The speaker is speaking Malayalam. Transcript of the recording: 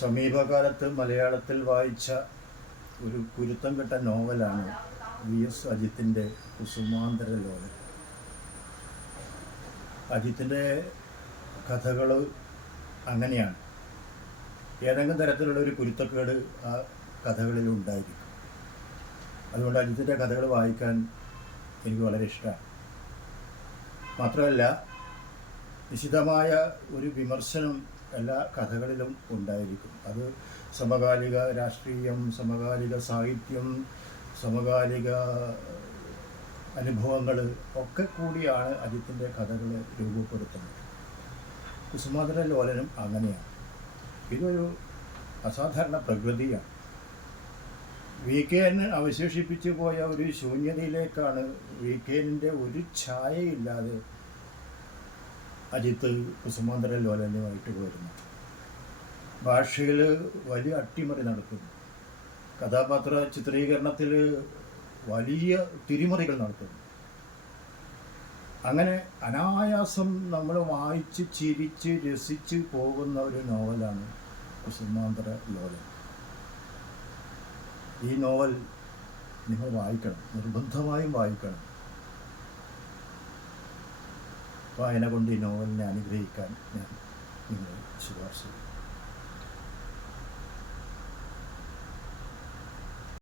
സമീപകാലത്ത് മലയാളത്തിൽ വായിച്ച ഒരു കുരുത്തം കെട്ട നോവലാണ് VS അജിത്തിൻ്റെ കുസുമാന്തര ലോകം. അജിത്തിൻ്റെ കഥകൾ അങ്ങനെയാണ്. ഏതെങ്കിലും തരത്തിലുള്ള ഒരു കുരുത്തക്കേട് ആ കഥകളിൽ ഉണ്ടായിരിക്കും. അതുകൊണ്ട് അജിത്തിൻ്റെ കഥകൾ വായിക്കാൻ എനിക്ക് വളരെ ഇഷ്ടമാണ്. മാത്രമല്ല, നിശിതമായ ഒരു വിമർശനം എല്ലാ കഥകളിലും ഉണ്ടായിരിക്കും. അത് സമകാലിക രാഷ്ട്രീയം, സമകാലിക സാഹിത്യം, സമകാലിക അനുഭവങ്ങൾ ഒക്കെ കൂടിയാണ് അജിത്തിൻ്റെ കഥകൾ രൂപപ്പെടുത്തുന്നത്. കുസുമാന്തര ലോലനും അങ്ങനെയാണ്. ഇതൊരു അസാധാരണ പ്രകൃതിയാണ്. VKN അവശേഷിപ്പിച്ചു പോയ ഒരു ശൂന്യതയിലേക്കാണ് VKNൻ്റെ ഒരു ഛായയില്ലാതെ അജിത്ത് കുസുമാന്തര ലോലനുമായിട്ട് പോരുന്നത്. ഭാഷയിൽ വലിയ അട്ടിമറി നടത്തുന്നു. കഥാപാത്ര ചിത്രീകരണത്തിൽ വലിയ തിരിമറികൾ നടത്തുന്നു. അങ്ങനെ അനായാസം നമ്മൾ വായിച്ച് ചിരിച്ച് രസിച്ച് പോകുന്ന ഒരു നോവലാണ് കുസുമാന്തര ലോലൻ. ഈ നോവൽ നിങ്ങൾ വായിക്കണം, നിർബന്ധമായും വായിക്കണം. വായന കൊണ്ട് ഈ നോവലിനെ അനുഗ്രഹിക്കാൻ ഞാൻ നിങ്ങളെ ശുപാർശ ചെയ്യും.